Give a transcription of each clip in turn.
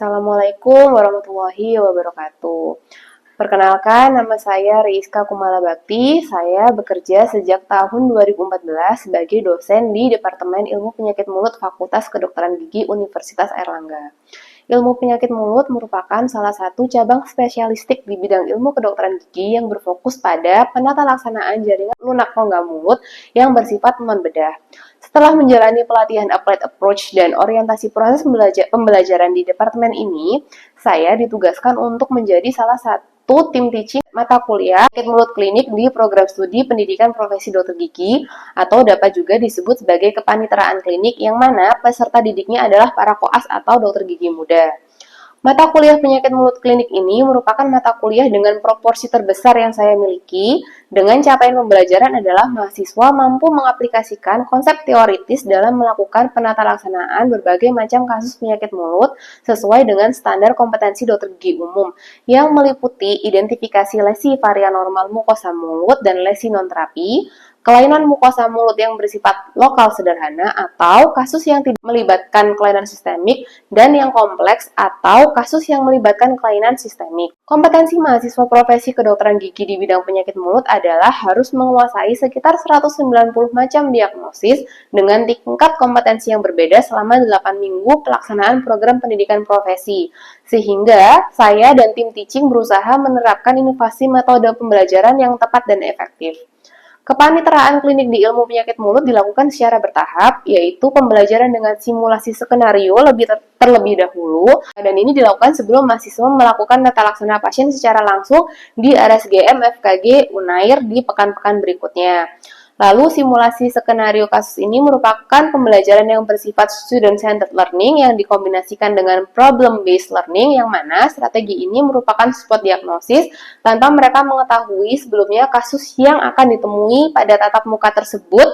Assalamualaikum warahmatullahi wabarakatuh. Perkenalkan, nama saya Rizka Kumala Bakti. Saya bekerja sejak tahun 2014 sebagai dosen di Departemen Ilmu Penyakit Mulut Fakultas Kedokteran Gigi Universitas Airlangga. Ilmu penyakit mulut merupakan salah satu cabang spesialistik di bidang ilmu kedokteran gigi yang berfokus pada penata laksanaan jaringan lunak rongga mulut yang bersifat membedah. Setelah menjalani pelatihan Applied Approach dan orientasi proses pembelajaran di departemen ini, saya ditugaskan untuk menjadi salah satu tim teaching mata kuliah penyakit mulut klinik di program studi pendidikan profesi dokter gigi atau dapat juga disebut sebagai kepaniteraan klinik yang mana peserta didiknya adalah para koas atau dokter gigi muda. Mata kuliah penyakit mulut klinik ini merupakan mata kuliah dengan proporsi terbesar yang saya miliki. Dengan capaian pembelajaran adalah mahasiswa mampu mengaplikasikan konsep teoritis dalam melakukan penata laksanaan berbagai macam kasus penyakit mulut sesuai dengan standar kompetensi dokter gigi umum yang meliputi identifikasi lesi varian normal mukosa mulut dan lesi non-terapi, kelainan mukosa mulut yang bersifat lokal sederhana atau kasus yang tidak melibatkan kelainan sistemik dan yang kompleks atau kasus yang melibatkan kelainan sistemik. Kompetensi mahasiswa profesi kedokteran gigi di bidang penyakit mulut adalah harus menguasai sekitar 190 macam diagnosis dengan tingkat kompetensi yang berbeda selama 8 minggu pelaksanaan program pendidikan profesi. Sehingga saya dan tim teaching berusaha menerapkan inovasi metode pembelajaran yang tepat dan efektif. Kepaniteraan klinik di ilmu penyakit mulut dilakukan secara bertahap, yaitu pembelajaran dengan simulasi skenario terlebih dahulu, dan ini dilakukan sebelum mahasiswa melakukan tata laksana pasien secara langsung di RSGM FKG Unair di pekan-pekan berikutnya. Lalu, simulasi skenario kasus ini merupakan pembelajaran yang bersifat student-centered learning yang dikombinasikan dengan problem-based learning, yang mana strategi ini merupakan spot diagnosis tanpa mereka mengetahui sebelumnya kasus yang akan ditemui pada tatap muka tersebut.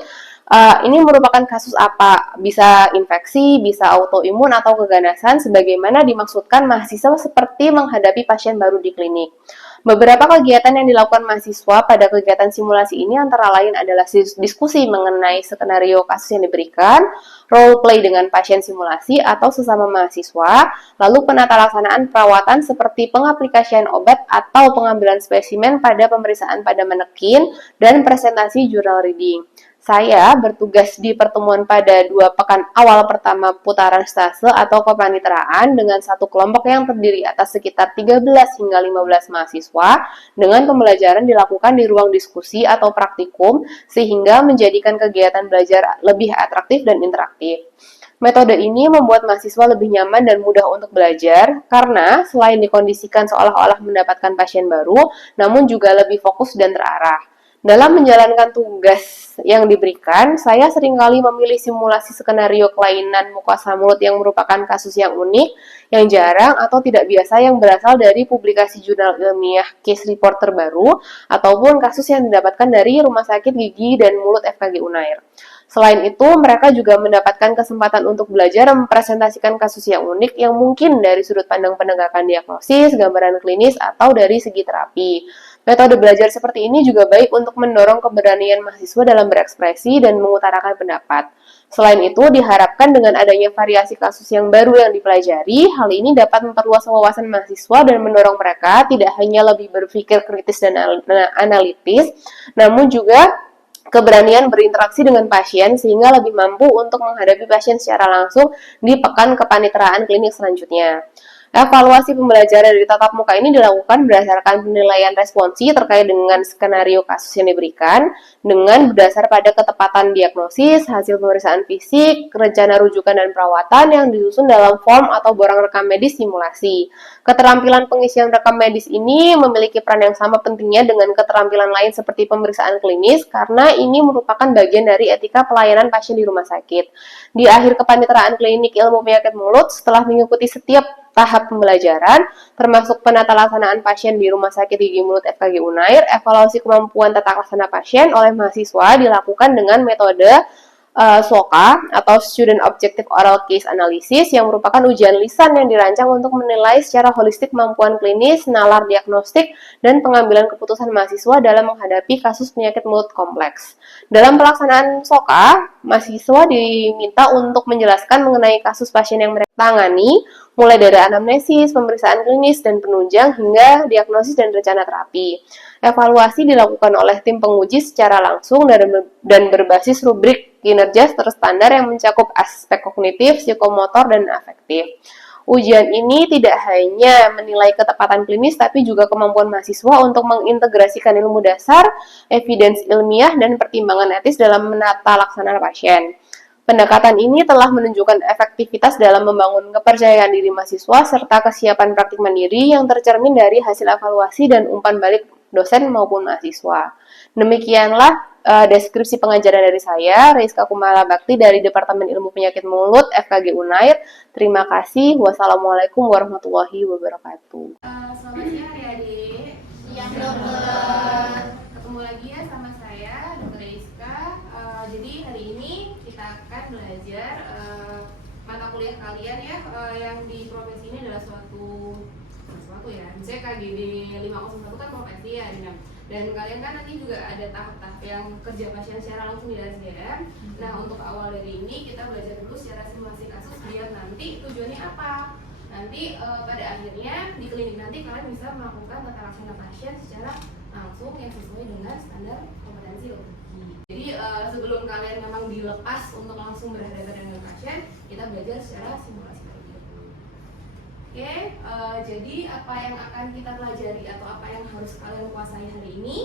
Ini merupakan kasus apa? Bisa infeksi, bisa autoimun atau keganasan, sebagaimana dimaksudkan mahasiswa seperti menghadapi pasien baru di klinik. Beberapa kegiatan yang dilakukan mahasiswa pada kegiatan simulasi ini antara lain adalah diskusi mengenai skenario kasus yang diberikan, role play dengan pasien simulasi atau sesama mahasiswa, lalu penata laksanaan perawatan seperti pengaplikasian obat atau pengambilan spesimen pada pemeriksaan pada manekin, dan presentasi journal reading. Saya bertugas di pertemuan pada 2 pekan awal pertama putaran stase atau kepaniteraan dengan satu kelompok yang terdiri atas sekitar 13 hingga 15 mahasiswa dengan pembelajaran dilakukan di ruang diskusi atau praktikum sehingga menjadikan kegiatan belajar lebih atraktif dan interaktif. Metode ini membuat mahasiswa lebih nyaman dan mudah untuk belajar karena selain dikondisikan seolah-olah mendapatkan pasien baru, namun juga lebih fokus dan terarah. Dalam menjalankan tugas yang diberikan, saya seringkali memilih simulasi skenario kelainan mukosa mulut yang merupakan kasus yang unik, yang jarang atau tidak biasa yang berasal dari publikasi jurnal ilmiah case report terbaru, ataupun kasus yang didapatkan dari Rumah Sakit Gigi dan Mulut FKG Unair. Selain itu, mereka juga mendapatkan kesempatan untuk belajar mempresentasikan kasus yang unik yang mungkin dari sudut pandang penegakan diagnosis, gambaran klinis, atau dari segi terapi. Metode belajar seperti ini juga baik untuk mendorong keberanian mahasiswa dalam berekspresi dan mengutarakan pendapat. Selain itu, diharapkan dengan adanya variasi kasus yang baru yang dipelajari, hal ini dapat memperluas wawasan mahasiswa dan mendorong mereka tidak hanya lebih berpikir kritis dan analitis, namun juga keberanian berinteraksi dengan pasien sehingga lebih mampu untuk menghadapi pasien secara langsung di pekan kepaniteraan klinik selanjutnya. Evaluasi pembelajaran dari tatap muka ini dilakukan berdasarkan penilaian responsi terkait dengan skenario kasus yang diberikan dengan berdasar pada ketepatan diagnosis, hasil pemeriksaan fisik, rencana rujukan dan perawatan yang disusun dalam form atau borang rekam medis simulasi. Keterampilan pengisian rekam medis ini memiliki peran yang sama pentingnya dengan keterampilan lain seperti pemeriksaan klinis karena ini merupakan bagian dari etika pelayanan pasien di rumah sakit. Di akhir kepaniteraan klinik ilmu penyakit mulut, setelah mengikuti setiap tahap pembelajaran, termasuk penata laksanaan pasien di Rumah Sakit Gigi Mulut FKG Unair, evaluasi kemampuan tata laksana pasien oleh mahasiswa dilakukan dengan metode SOCA atau Student Objective Oral Case Analysis yang merupakan ujian lisan yang dirancang untuk menilai secara holistik kemampuan klinis, nalar diagnostik, dan pengambilan keputusan mahasiswa dalam menghadapi kasus penyakit mulut kompleks. Dalam pelaksanaan SOCA, mahasiswa diminta untuk menjelaskan mengenai kasus pasien yang mereka tangani, mulai dari anamnesis, pemeriksaan klinis, dan penunjang hingga diagnosis dan rencana terapi. Evaluasi dilakukan oleh tim penguji secara langsung dan berbasis rubrik kinerja terstandar yang mencakup aspek kognitif, psikomotor, dan afektif. Ujian ini tidak hanya menilai ketepatan klinis, tapi juga kemampuan mahasiswa untuk mengintegrasikan ilmu dasar, evidence ilmiah, dan pertimbangan etis dalam menata laksana pasien. Pendekatan ini telah menunjukkan efektivitas dalam membangun kepercayaan diri mahasiswa serta kesiapan praktik mandiri yang tercermin dari hasil evaluasi dan umpan balik dosen maupun mahasiswa. Demikianlah deskripsi pengajaran dari saya, Rizka Kumala Bakti dari Departemen Ilmu Penyakit Mulut FKG Unair. Terima kasih. Wassalamualaikum warahmatullahi wabarakatuh. Selamat siang adik-adik. Siang dokter. Ketemu lagi ya sama saya, Dr. Rizka. Jadi hari ini kita akan belajar mata kuliah kalian ya, yang di profesi ini adalah suatu ya. Misalnya KGD 501 kan profesi ya, dan kalian kan nanti juga ada tahap-tahap yang kerja pasien secara langsung di RSDM. Nah, untuk awal dari ini kita belajar dulu secara simulasi kasus biar nanti tujuannya apa. Nanti pada akhirnya di klinik nanti kalian bisa melakukan tata laksana pasien secara langsung yang sesuai dengan standar kompetensi OPGI. Jadi sebelum kalian memang dilepas untuk langsung berhadapan dengan pasien, kita belajar secara simulasi terlebih dahulu. Oke, jadi apa yang akan kita pelajari atau apa yang harus kalian kuasai hari ini?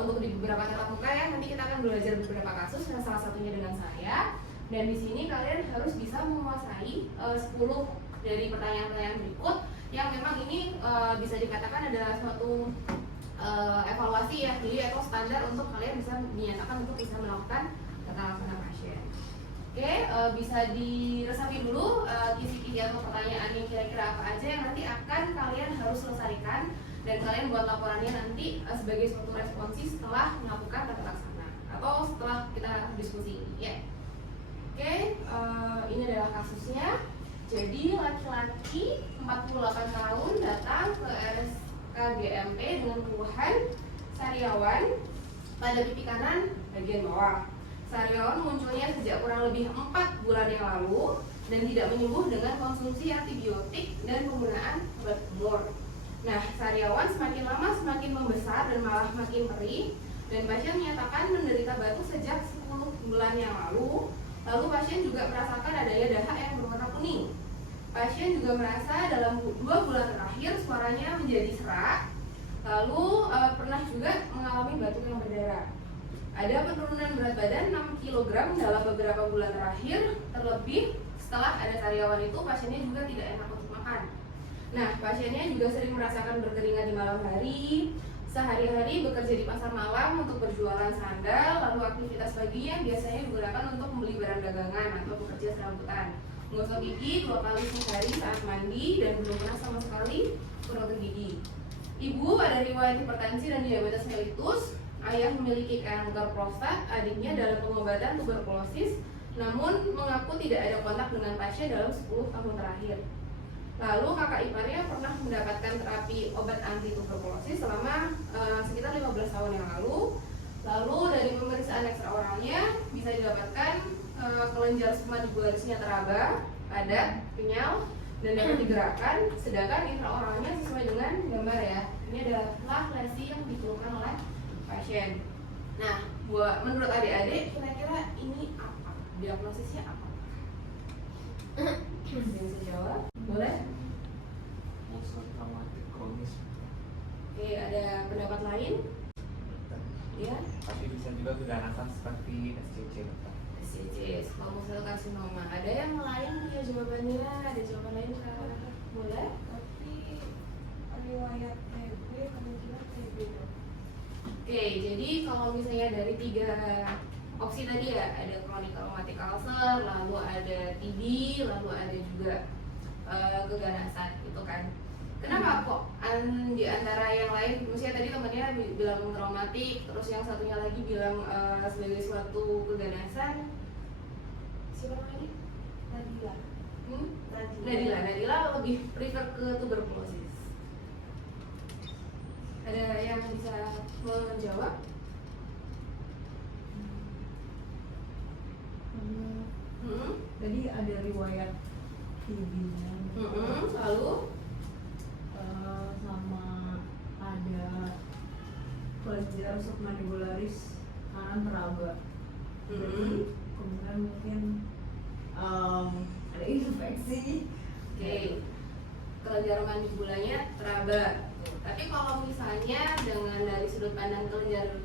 Untuk di beberapa tatap muka ya, nanti kita akan belajar beberapa kasus, yang salah satunya dengan saya. Dan di sini kalian harus bisa menguasai 10 dari pertanyaan-pertanyaan berikut yang memang ini bisa dikatakan adalah suatu evaluasi ya, jadi atau standar untuk kalian bisa dinyatakan untuk bisa melakukan tata laksana pasien. Oke, bisa diresapi dulu kisi-kisi atau pertanyaan yang kira-kira apa aja yang nanti akan kalian harus selesaikan dan kalian buat laporannya nanti sebagai suatu responsi setelah melakukan tata laksana atau setelah kita diskusi ini ya. Oke, ini adalah kasusnya. Jadi laki-laki 48 tahun datang ke RSKGMP dengan keluhan sariawan pada pipi kanan bagian bawah. Sariawan munculnya sejak kurang lebih 4 bulan yang lalu dan tidak menyembuh dengan konsumsi antibiotik dan penggunaan obat kumur. Nah, sariawan semakin lama semakin membesar dan malah makin perih, dan pasien menyatakan menderita batuk sejak 10 bulan yang lalu. Lalu pasien juga merasakan adanya dahak yang berwarna kuning. Pasien juga merasa dalam 2 bulan terakhir suaranya menjadi serak. Lalu pernah juga mengalami batuk yang berdarah. Ada penurunan berat badan 6 kg dalam beberapa bulan terakhir. Terlebih setelah ada sariawan itu, pasiennya juga tidak enak untuk makan. Nah, pasiennya juga sering merasakan berkeringat di malam hari. Sehari-hari bekerja di pasar malam untuk berjualan sandal, lalu aktivitas paginya biasanya digunakan untuk membeli barang dagangan atau bekerja serambutan. Menggosok gigi 2 kali sehari saat mandi dan belum pernah sama sekali berotot gigi. Ibu ada riwayat hipertensi dan diabetes mellitus. Ayah memiliki kanker prostat, adiknya dalam pengobatan tuberkulosis, namun mengaku tidak ada kontak dengan pasien dalam 10 tahun terakhir. Lalu kakak iparnya pernah mendapatkan terapi obat anti tuberkulosis selama sekitar 15 tahun yang lalu. Lalu dari pemeriksaan ekstraoralnya bisa didapatkan kelenjar spermatogularisnya teraba, padat, kenyal, dan dapat digerakkan. Sedangkan intraoralnya sesuai dengan gambar ya. Ini adalah lesi yang dikeluhkan oleh pasien. Nah, menurut adik-adik kira-kira ini apa? Diagnosisnya apa? Bisa jawab? Boleh? Post-traumatic kronis. Oke, ada pendapat lain? Ya? Tapi bisa juga keganasan seperti SCC. SCC, squamous cell carcinoma. Ada yang lain ya jawabannya? Ada jawaban lain Kak? Boleh? Tapi riwayat TB kemungkinan TB dong. Oke, jadi kalau misalnya dari 3 opsi tadi ya, ada chronic rheumatic ulcer, lalu ada TB, lalu ada juga keganasan gitu kan. Kenapa kok di antara yang lain, misalnya tadi temannya bilang traumatik, terus yang satunya lagi bilang sebagai suatu keganasan, siapa namanya? Nadila. Nadila lebih prefer ke tuberkulosis. Ada yang bisa menjawab? Tadi ada riwayat TB-nya, Lalu sama ada kelenjar submandibularis kanan teraba. Jadi kemudian mungkin ada infeksi. Oke, kelenjar mandibulanya teraba. Tapi kalau misalnya dengan dari sudut pandang kelenjar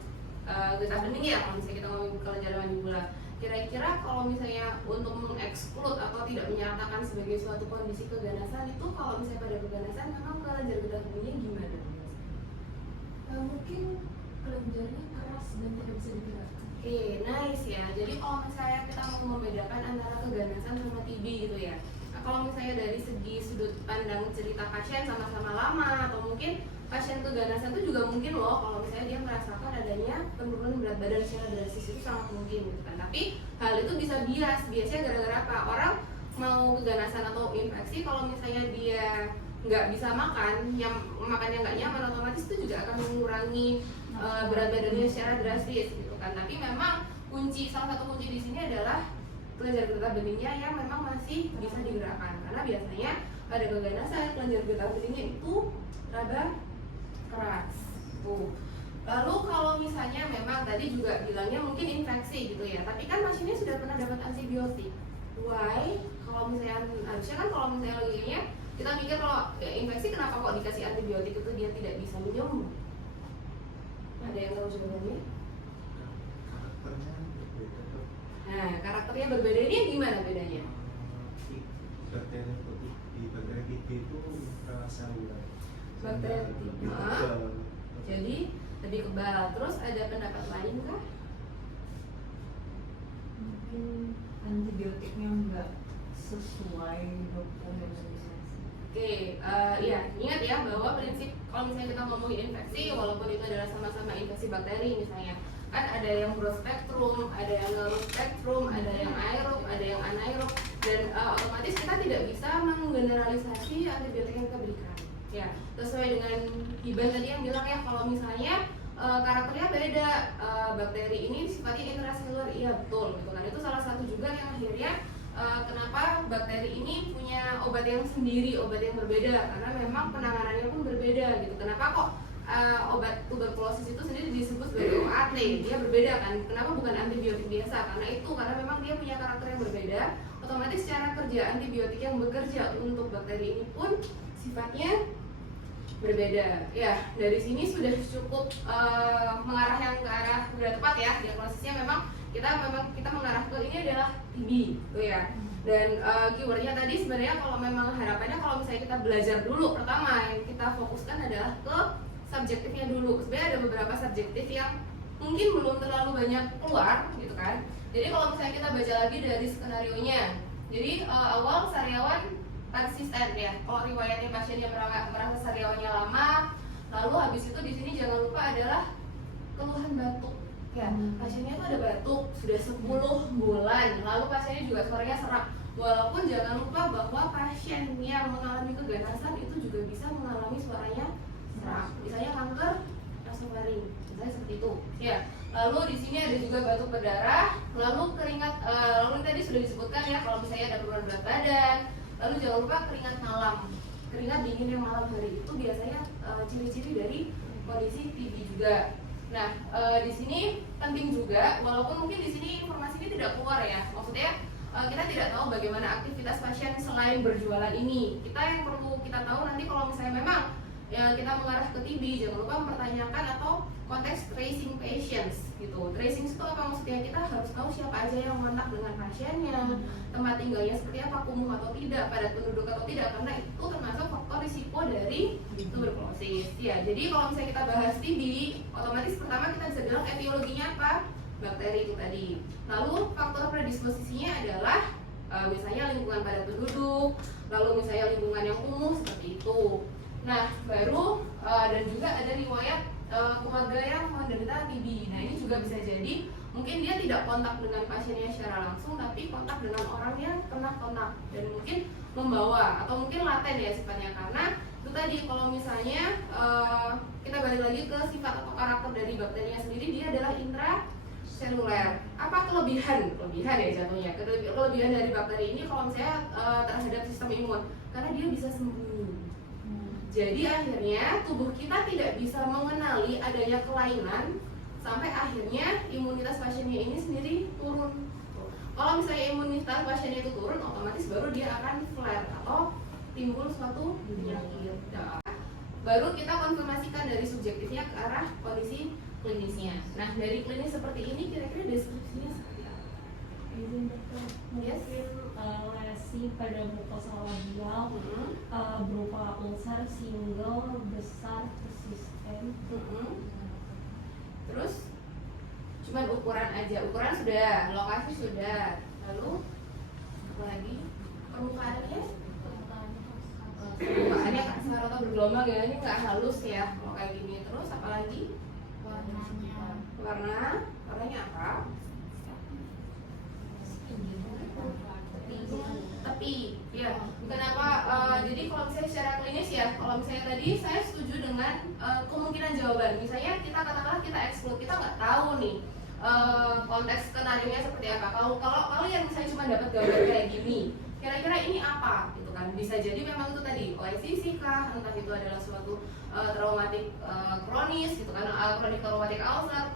getah bening ya, kalau misalnya kita ngomongin kelenjar mandibula, kira-kira kalau misalnya untuk mengeksklud atau tidak menyatakan sebagai suatu kondisi keganasan itu, kalau misalnya pada keganasan memang kelenjar getah beningnya gimana? Mungkin kelenjarnya keras dan tidak bisa digerakkan. Oke, nice ya. Jadi kalau misalnya kita mau membedakan antara keganasan sama TB gitu ya. Nah, kalau misalnya dari segi sudut pandang cerita pasien sama-sama lama, atau mungkin pasien keganasan itu juga mungkin loh kalau misalnya dia merasakan adanya penurunan berat badan secara drastis, itu sangat mungkin gitu kan. Tapi hal itu bisa biasnya gara-gara apa? Orang mau keganasan atau infeksi, kalau misalnya dia nggak bisa makan, makannya nggak nyaman, otomatis itu juga akan mengurangi berat badannya secara drastis gitu kan. Tapi memang salah satu kunci di sini adalah kelenjar getah beningnya yang memang masih bisa digerakkan, karena biasanya pada keganasan kelenjar getah beningnya itu rada keras tuh. Lalu kalau misalnya memang tadi juga bilangnya mungkin infeksi gitu ya, tapi kan pasiennya sudah pernah dapat antibiotik. Why? Kalau misalnya harusnya kan kalau misalnya logikanya kita mikir kalau infeksi kenapa kok dikasih antibiotik itu dia tidak bisa minum? Ada yang tahu jawabannya? Karakternya berbeda tuh. Nah, karakternya berbeda, ini gimana bedanya? Di bakteri TB itu intraseluler. Bakteri TB. Lebih tebal. Jadi lebih kebal. Terus ada pendapat lain kah? Mungkin antibiotiknya nggak sesuai dokumentasi. Oke, iya, ingat ya bahwa prinsip kalau misalnya kita ngomongin infeksi, walaupun itu adalah sama-sama infeksi bakteri misalnya, kan ada yang broad spectrum, ada yang narrow spectrum, ada yang aerob, ada yang anaerob, dan otomatis kita tidak bisa menggeneralisasi antibiotik yang kita berikan. Ya, sesuai dengan Iban tadi yang bilang ya, kalau misalnya karakternya beda, bakteri ini sifatnya intraseluler, iya betul gitu kan. Itu salah satu juga yang akhirnya kenapa bakteri ini punya obat yang sendiri, obat yang berbeda, karena memang penanganannya pun berbeda gitu. Kenapa kok obat tuberkulosis itu sendiri disebut sebagai OAT, dia berbeda kan? Kenapa bukan antibiotik biasa? Karena memang dia punya karakter yang berbeda. Otomatis cara kerja antibiotik yang bekerja untuk bakteri ini pun sifatnya berbeda. Ya, dari sini sudah cukup mengarah yang ke arah sudah tepat ya. Diagnosisnya memang kita mengarah ke ini adalah TB, gitu ya. Dan keywordnya tadi sebenarnya kalau memang harapannya kalau misalnya kita belajar dulu, pertama yang kita fokuskan adalah ke subjektifnya dulu. Sebenarnya ada beberapa subjektif yang mungkin belum terlalu banyak keluar, gitu kan. Jadi kalau misalnya kita baca lagi dari skenario-nya, jadi awal sariawan persisten ya. Kalau riwayatnya pasiennya merasa sariawannya lama, lalu habis itu di sini jangan lupa adalah keluhan batuk. Ya, pasiennya itu ada batuk sudah 10 bulan, lalu pasiennya juga suaranya serak. Walaupun jangan lupa bahwa pasien yang mengalami keganasan itu juga bisa mengalami suaranya serak. Misalnya kanker nasofaring, misalnya seperti itu. Ya, lalu di sini ada juga batuk berdarah, lalu keringat, lalu tadi sudah disebutkan ya kalau misalnya ada penurunan berat badan. Lalu jangan lupa keringat malam, keringat dingin yang malam hari itu biasanya ciri-ciri dari kondisi TB juga. Nah, di sini penting juga, walaupun mungkin di sini informasi ini tidak keluar ya, maksudnya kita tidak tahu bagaimana aktivitas pasien selain berjualan ini. Yang perlu kita tahu nanti kalau misalnya memang ya kita mengarah ke TB, jangan lupa mempertanyakan atau konteks tracing patients gitu. Tracing itu apa maksudnya? Kita harus tahu siapa aja yang kontak dengan pasiennya, tempat tinggalnya seperti apa, kumuh atau tidak, padat penduduk atau tidak, karena itu termasuk faktor risiko dari tuberkulosis. Ya, jadi kalau misalnya kita bahas TB, otomatis pertama kita bisa bilang etiologinya apa? Bakteri itu tadi. Lalu faktor predisposisinya adalah misalnya lingkungan padat penduduk, lalu misalnya lingkungan yang kumuh seperti itu. Nah, baru dan juga ada riwayat keluarga yang menderita TB. Nah, ini juga bisa jadi Mungkin dia tidak kontak dengan pasiennya secara langsung, tapi kontak dengan orang yang pernah kontak dan mungkin membawa atau mungkin laten ya sifatnya. Karena itu tadi kalau misalnya kita balik lagi ke sifat atau karakter dari bakterinya sendiri, dia adalah intraseluler. Apa kelebihan ya jatuhnya? Kelebihan dari bakteri ini kalau misalnya terhadap sistem imun, karena dia bisa sembunyi. Jadi akhirnya tubuh kita tidak bisa mengenali adanya kelainan sampai akhirnya imunitas pasiennya ini sendiri turun. Kalau misalnya imunitas pasiennya itu turun, otomatis baru dia akan flare atau timbul suatu penyakit. Baru kita konfirmasikan dari subjektifnya ke arah kondisi klinisnya. Nah, dari klinis seperti ini kira-kira deskripsinya seperti apa? Izin dokter, Yes. mungkin lesi pada mukosa labial berupa ulcer single besar persisten. Terus cuman ukuran aja, ukuran sudah, lokasi sudah, lalu apa lagi? Permukaannya? Permukaannya kasar atau bergelombang ya, ini nggak halus ya kalau kayak gini. Terus apa lagi? Warnanya apa? Tepi ya. Kenapa? Jadi kalau misalnya secara klinis ya, kalau misalnya tadi saya setuju dengan kemungkinan jawaban. Misalnya kita katakanlah kita exclude, kita nggak tahu nih konteks skenarionya seperti apa. Kalau yang saya cuma dapat gambar kayak gini, kira-kira ini apa gitu kan? Bisa jadi memang itu tadi OSCC kah, entah itu adalah suatu traumatik kronis gitu kan, kronik traumatik ulcer.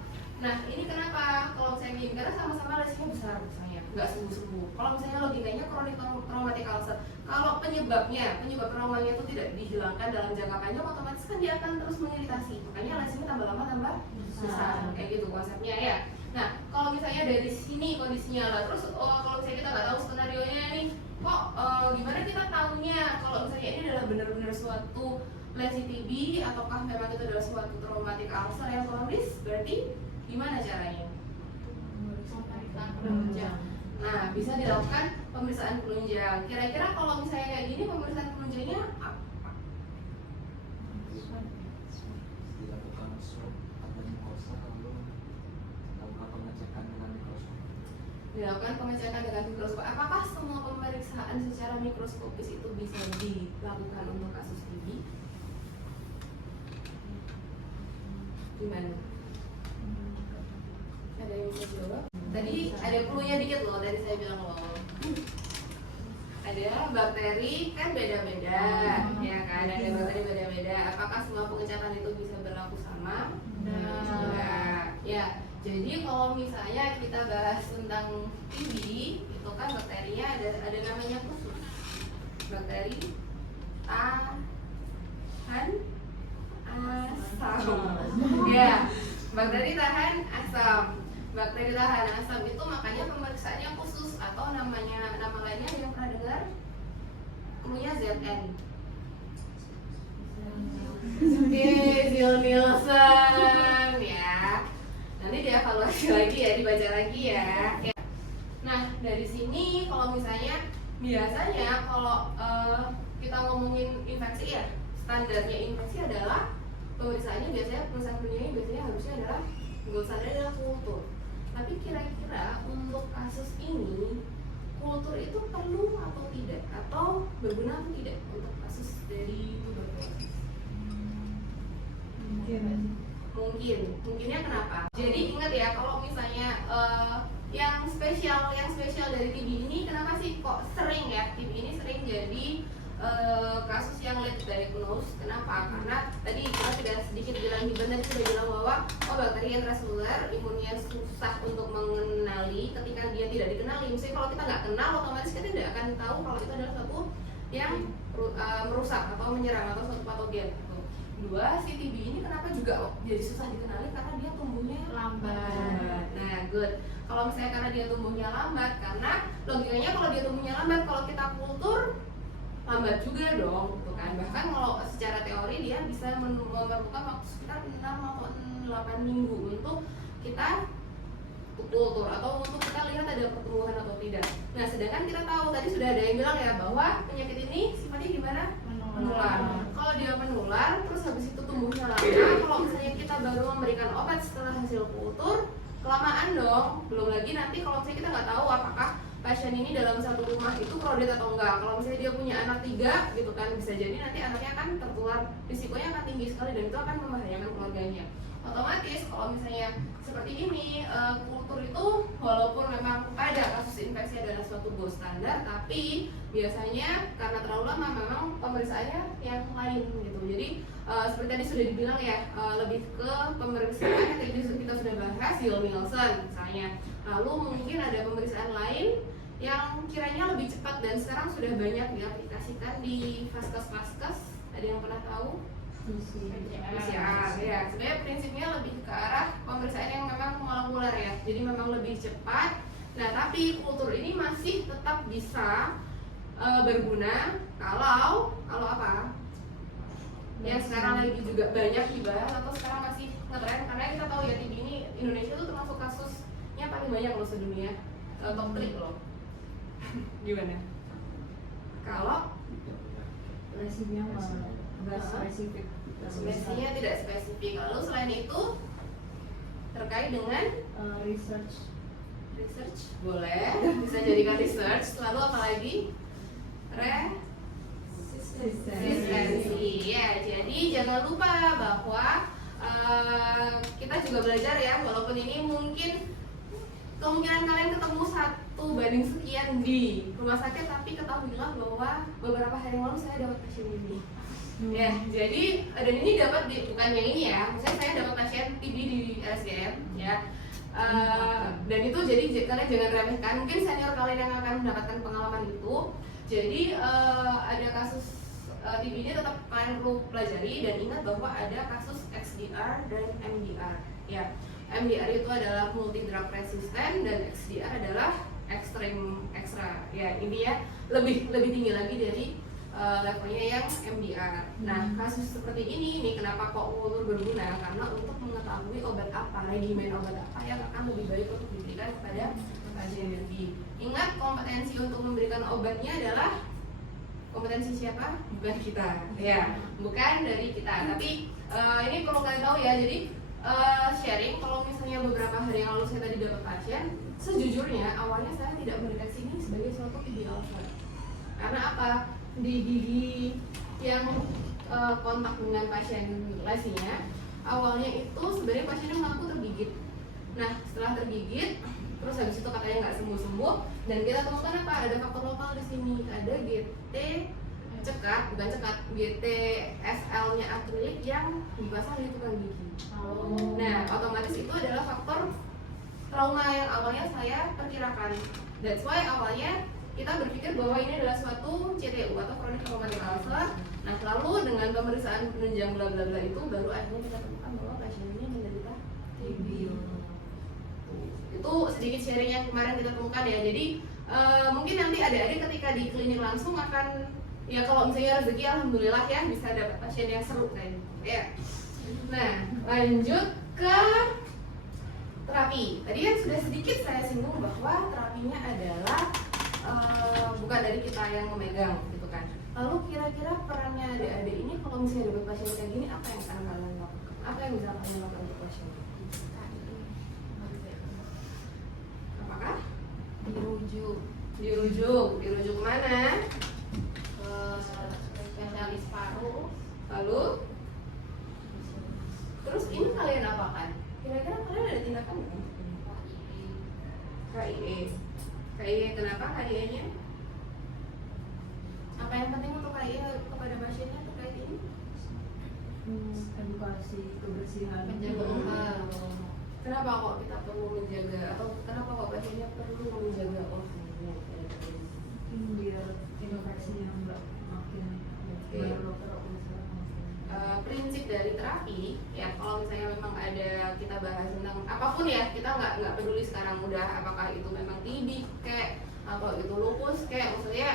Nah ini kenapa kalau saya ingin, karena sama-sama lesinya besar misalnya, nggak sembuh-sembuh. Kalau misalnya logikanya kronik traumatik ulcer, kalau penyebab traumanya itu tidak dihilangkan dalam jangka panjang, otomatis kan dia akan terus mengiritasi. Makanya lesinya tambah lama tambah besar, kayak gitu konsepnya ya. Nah kalau misalnya dari sini kondisinya lah, terus kalau misalnya kita nggak tahu skenarionya nih, kok gimana kita tahunya kalau misalnya ini adalah benar-benar suatu lesi TB ataukah memang itu adalah suatu traumatik ulcer yang kronis? Berarti gimana caranya? Penunjang. Nah, bisa dilakukan pemeriksaan penunjang. Kira-kira kalau misalnya kayak gini, pemeriksaan penunjangnya apa? Dilakukan swab atau mukosa, lalu dilakukan pengecekan dengan mikroskop. Dilakukan pengecekan dengan mikroskop. Apakah semua pemeriksaan secara mikroskopis itu bisa dilakukan untuk kasus TB? Gimana? Ada yang bisa jawab? Tadi ada clue-nya dikit loh, tadi saya bilang loh. Ada bakteri kan beda-beda, ya kan? Ada bakteri beda-beda. Apakah semua pengecatan itu bisa berlaku sama? Enggak. Ya, jadi kalau misalnya kita bahas tentang TB, itu kan bakterinya ada namanya khusus. Bakteri tahan asam. Ya, bakteri tahan asam. Bakteri tahan asam itu makanya pemeriksaannya khusus, atau nama lainnya yang pernah dengar? Clue-nya ZN. Zil-Nielsen ya. Nanti dievaluasi lagi ya, dibaca lagi ya. Nah, dari sini kalau misalnya biasanya kalau kita ngomongin infeksi ya, standarnya infeksi adalah pemeriksaannya pemeriksaan penunjangnya biasanya harusnya adalah gold standar adalah kultur. Tapi kira-kira untuk kasus ini kultur itu perlu atau tidak, atau berguna atau tidak untuk kasus dari tuberkulosis? Mungkinnya kenapa? Jadi ingat ya, kalau misalnya yang spesial dari TB ini kenapa sih kok sering ya TB ini sering jadi kasus yang late diagnose? Kenapa? Karena tadi kita sudah sedikit bilang, tadi sudah bilang bahwa bakteri intraseluler imunnya susah untuk mengenali ketika dia tidak dikenali. Misalnya kalau kita nggak kenal, otomatis kita tidak akan tahu kalau itu adalah suatu yang merusak atau menyerang atau suatu patogen. Dua, si TB ini kenapa juga jadi susah dikenali? Karena dia tumbuhnya lambat. Nah, good. Kalau misalnya karena dia tumbuhnya lambat, karena logikanya kalau dia tumbuhnya lambat, kalau kita kultur lambat juga dong, gitu kan. Bahkan kalau secara teori dia bisa memerlukan waktu sekitar 6 atau 8 minggu untuk kita kultur atau untuk kita lihat ada pertumbuhan atau tidak. Nah, sedangkan kita tahu tadi sudah ada yang bilang ya bahwa penyakit ini sifatnya gimana? Menular. Kalau dia menular, terus habis itu tumbuhnya lama. Kalau misalnya kita baru memberikan obat setelah hasil kultur, kelamaan dong. Belum lagi nanti kalau misalnya kita nggak tahu apakah pasien ini dalam satu rumah itu crowded atau enggak. Kalau misalnya dia punya anak 3 gitu kan, bisa jadi nanti anaknya akan tertular, risikonya akan tinggi sekali dan itu akan membahayakan keluarganya. Otomatis kalau misalnya seperti ini, kultur itu walaupun memang ada kasus infeksi adalah suatu gold standar, tapi biasanya karena terlalu lama memang pemeriksaannya yang lain gitu. Jadi seperti tadi sudah dibilang ya, lebih ke pemeriksaan yang tadi kita sudah bahas, Nielsen misalnya. Lalu mungkin ada pemeriksaan lain yang kiranya lebih cepat dan sekarang sudah banyak diaplikasikan di vaskes-vaskes. Ada yang pernah tahu? PCR. Ya, sebenarnya prinsipnya lebih ke arah pemeriksaan yang memang molekuler ya. Jadi memang lebih cepat. Nah, tapi kultur ini masih tetap bisa berguna kalau apa? Yang sekarang lagi juga banyak dibahas atau sekarang masih ngetren, karena kita tahu ya TB ini Indonesia tuh termasuk kasusnya paling banyak loh sedunia, top 3 loh. Gimana? Kalau Lesnya nggak spesifik. Lesnya tidak spesifik. Lalu selain itu terkait dengan Research boleh, bisa jadikan research. Lalu apa lagi? Resistensi. Ya, jadi jangan lupa bahwa kita juga belajar ya, walaupun ini mungkin kemungkinan kalian ketemu 1:sekian di rumah sakit, tapi ketahuilah bahwa beberapa hari yang lalu saya dapat pasien ini. Ya, jadi dan ini dapat bukan yang ini ya, misalnya saya dapat pasien TB di RSGM ya. Dan itu jadi kalian jangan remehkan, mungkin senior kalian yang akan mendapatkan pengalaman itu. Jadi ada kasus TB ini tetap kalian perlu pelajari dan ingat bahwa ada kasus XDR dan MDR ya. MDR itu adalah multi drug resistant dan XDR adalah extreme extra ya, ini ya lebih tinggi lagi dari levelnya yang MDR. Nah, kasus seperti ini nih kenapa kok kultur berguna? Karena untuk mengetahui obat apa, regimen obat apa yang akan lebih baik untuk diberikan kepada pasien TB. Ingat, kompetensi untuk memberikan obatnya adalah kompetensi siapa? Bukan kita, ya, bukan dari kita. Tapi ini perlu kalian tahu ya. Jadi sharing, kalau misalnya beberapa hari yang lalu saya tadi dapat pasien, sejujurnya awalnya saya tidak mendeteksi ini sebagai suatu TB ulcer. Karena apa? Di gigi yang kontak dengan pasien lesinya, awalnya itu sebenarnya pasiennya mengaku tergigit. Nah, setelah tergigit, terus habis itu katanya nggak sembuh-sembuh, dan kita temukan apa? Ada faktor lokal di sini, ada GT GTSL-nya akrilik yang dipasang di tukang gigi. Nah, otomatis itu adalah faktor trauma yang awalnya saya perkirakan. That's why awalnya kita berpikir bahwa ini adalah suatu CTU atau chronic traumatic ulcer. Nah, lalu dengan pemeriksaan penunjang bla bla bla itu baru akhirnya kita temukan bahwa pasien ini menderita TB. Itu sedikit sharing yang kemarin kita temukan ya. Jadi mungkin nanti adik-adik ketika di klinik langsung akan ya, kalau misalnya rezeki alhamdulillah ya bisa dapat pasien yang seru kayak gitu ya. Nah, lanjut ke terapi. Tadi kan sudah sedikit saya singgung bahwa terapinya adalah bukan dari kita yang memegang gitu kan. Lalu kira-kira perannya adik-adik ini kalau misalnya dapat pasien kayak gini, apa yang akan kalian lakukan? Apa yang bisa kalian lakukan untuk pasien? Apakah? Dirujuk kemana? Ke spesialis paru. Lalu terus ini kalian apakan? Kira-kira kalian ada tindakan nggak? KIE kenapa KIE-nya? Apa yang penting untuk KIE kepada pasiennya terkait ini? Edukasi kebersihan. Penjagaan. Kenapa kok kita perlu menjaga, atau kenapa kok pasiennya perlu menjaga Biar infeksinya nggak makin prinsip dari terapi ya, kalau misalnya memang ada kita bahas tentang apapun ya, kita nggak peduli sekarang udah apakah itu memang TB kayak atau itu lupus kayak, maksudnya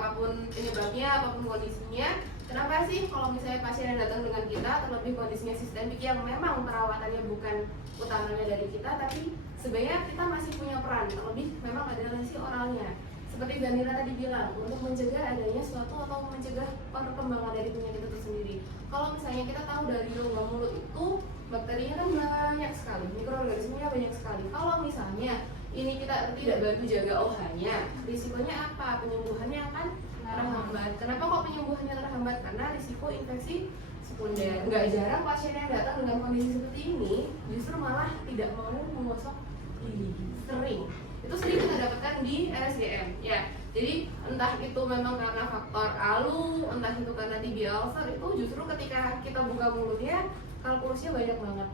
apapun penyebabnya, apapun kondisinya. Kenapa sih kalau misalnya pasien yang datang dengan kita terlebih kondisinya sistemik yang memang perawatannya bukan utamanya dari kita, tapi sebenarnya kita masih punya peran, terlebih memang ada lesi oralnya. seperti Zanira tadi bilang, untuk mencegah adanya suatu atau mencegah perkembangan dari penyakit itu sendiri. Kalau misalnya kita tahu dari rongga mulut itu bakterinya kan banyak sekali, mikroorganismenya banyak sekali. Kalau misalnya ini kita tidak bantu jaga OH-nya, risikonya apa? Penyembuhannya akan terhambat. Kenapa kok penyembuhannya terhambat? Karena risiko infeksi sekunder. Nggak jarang pasien yang datang dengan kondisi seperti ini justru malah tidak mau menggosok gigi, sering. Itu sering kita dapatkan di RSGM ya. Jadi entah itu memang karena faktor alu, entah itu karena TB ulcer, itu justru ketika kita buka mulutnya kalkulusnya banyak banget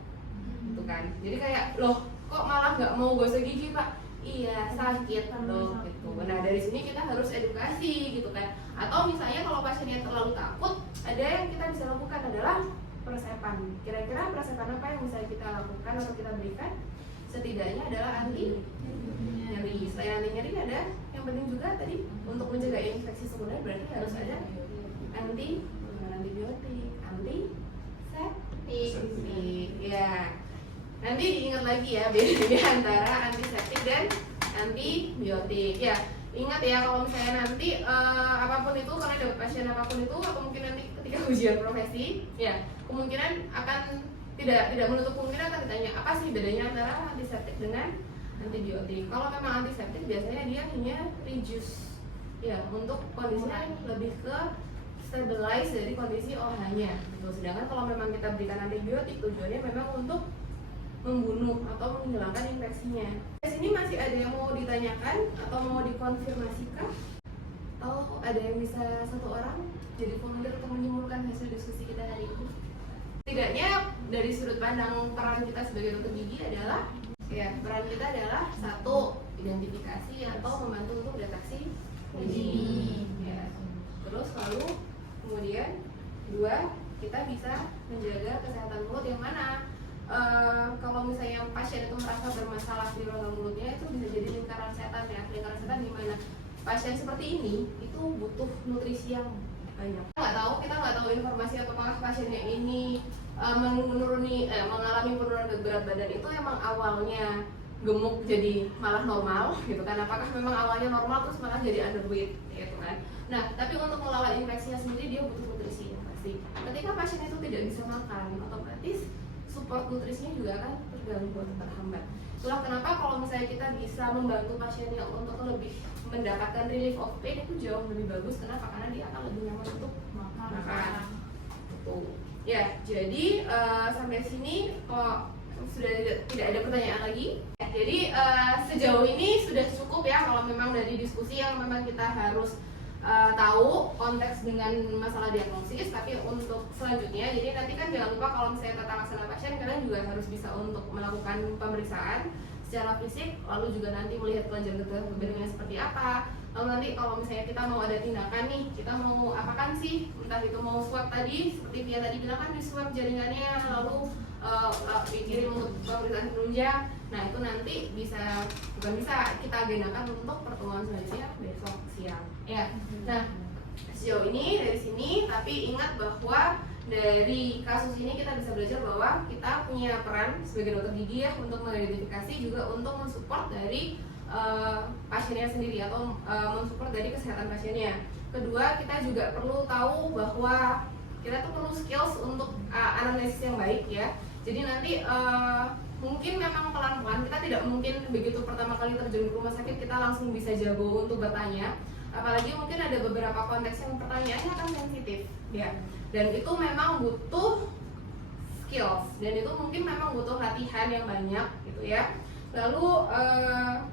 gitu kan. Jadi kayak loh kok malah nggak mau gosok gigi pak? Iya sakit loh gitu. Nah dari sini kita harus edukasi gitu kan. Atau misalnya kalau pasiennya terlalu takut, ada yang kita bisa lakukan adalah persepan. Kira-kira persepan apa yang bisa kita lakukan atau kita berikan? Setidaknya adalah anti nyeri. Selain anti nyeri ada yang penting juga tadi untuk mencegah infeksi sekunder berarti harus ada antibiotik, antiseptik. Ya. Nanti diingat lagi ya beda antara antiseptik dan antibiotik. Ya, ingat ya kalau misalnya nanti apapun itu karena ada pasien apapun itu mungkin nanti ketika ujian profesi, ya kemungkinan akan tidak menutup kemungkinan akan ditanya apa sih bedanya antara antiseptik dengan antibiotik. Kalau memang antiseptik biasanya dia hanya reduce ya untuk kondisinya lebih ke stabilize dari kondisi OH-nya gitu. Sedangkan kalau memang kita berikan antibiotik tujuannya memang untuk membunuh atau menghilangkan infeksinya. Di sini masih ada yang mau ditanyakan atau mau dikonfirmasikan? Atau ada yang bisa satu orang jadi volunteer untuk menyimpulkan hasil diskusi kita hari ini? Setidaknya dari sudut pandang peran kita sebagai dokter gigi adalah ya peran kita adalah satu identifikasi atau membantu untuk deteksi gigi. Ya. Terus lalu kemudian dua kita bisa menjaga kesehatan mulut yang mana kalau misalnya pasien itu merasa bermasalah di rongga mulutnya itu bisa jadi lingkaran setan ya. Lingkaran setan di mana pasien seperti ini itu butuh nutrisi yang banyak. Kita nggak tahu informasi apakah pasiennya ini mengalami penurunan berat badan itu emang awalnya gemuk jadi malah normal gitu kan. Apakah memang awalnya normal terus malah jadi underweight gitu kan. Nah, tapi untuk melawan infeksinya sendiri dia butuh nutrisi yang pasti. Ketika pasien itu tidak bisa makan, otomatis support nutrisinya juga akan terganggu atau terhambat. Itulah kenapa kalau misalnya kita bisa membantu pasiennya untuk lebih mendapatkan relief of pain itu jauh lebih bagus. Kenapa? Karena dia akan lebih nyaman untuk makan. Tuh. Ya, jadi sampai sini sudah tidak ada pertanyaan lagi. Ya, jadi sejauh ini sudah cukup ya kalau memang dari diskusi yang memang kita harus tahu konteks dengan masalah diagnosis. Tapi untuk selanjutnya, jadi nanti kan jangan lupa kalau misalnya tata laksana pasien kalian juga harus bisa untuk melakukan pemeriksaan secara fisik, lalu juga nanti melihat kelenjar getah beringnya seperti apa. Lalu nanti kalau misalnya kita mau ada tindakan nih, kita mau apakan sih, entah itu mau swab tadi seperti Pia tadi bilang kan di swab jaringannya, lalu dikirim untuk pemeriksaan penunjang. Nah itu nanti bukan bisa kita agendakan untuk pertemuan selanjutnya besok siang ya. Nah sejauh ini dari sini, tapi ingat bahwa dari kasus ini kita bisa belajar bahwa kita punya peran sebagai dokter gigi ya untuk mengidentifikasi juga untuk mensupport dari pasiennya sendiri atau mensupport dari kesehatan pasiennya. Kedua, kita juga perlu tahu bahwa kita tuh perlu skills untuk anamnesis yang baik ya. Jadi nanti mungkin memang pelan-pelan, kita tidak mungkin begitu pertama kali terjun ke rumah sakit kita langsung bisa jago untuk bertanya. Apalagi mungkin ada beberapa konteks yang pertanyaannya akan sensitif ya. Dan itu memang butuh skills, dan itu mungkin memang butuh latihan yang banyak gitu ya. Lalu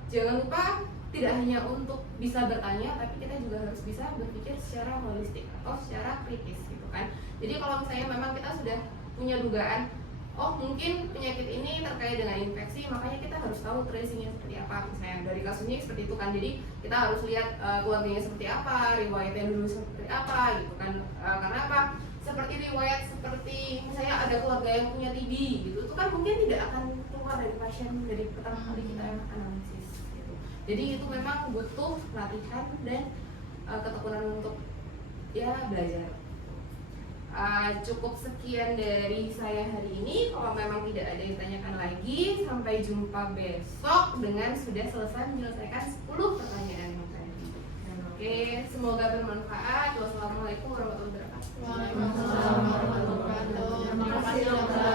jangan lupa tidak hanya untuk bisa bertanya, tapi kita juga harus bisa berpikir secara holistik atau secara kritis gitu kan. Jadi kalau misalnya memang kita sudah punya dugaan, oh mungkin penyakit ini terkait dengan infeksi, makanya kita harus tahu tracingnya seperti apa. Misalnya dari kasusnya seperti itu kan, jadi kita harus lihat keluarganya seperti apa, riwayatnya dulu seperti apa gitu kan. Karena apa? Seperti riwayat seperti misalnya ada keluarga yang punya TB gitu, itu kan mungkin tidak akan keluar dari pasien dari pertama kali kita analisis gitu. Jadi itu memang butuh latihan dan ketekunan untuk ya belajar. Cukup sekian dari saya hari ini. Kalau memang tidak ada yang ditanyakan lagi, sampai jumpa besok dengan sudah selesai menyelesaikan 10 pertanyaan yang tadi. Oke, semoga bermanfaat. Wassalamualaikum warahmatullahi wabarakatuh. Waalaikumsalam warahmatullahi wabarakatuh. Terima kasih dokter.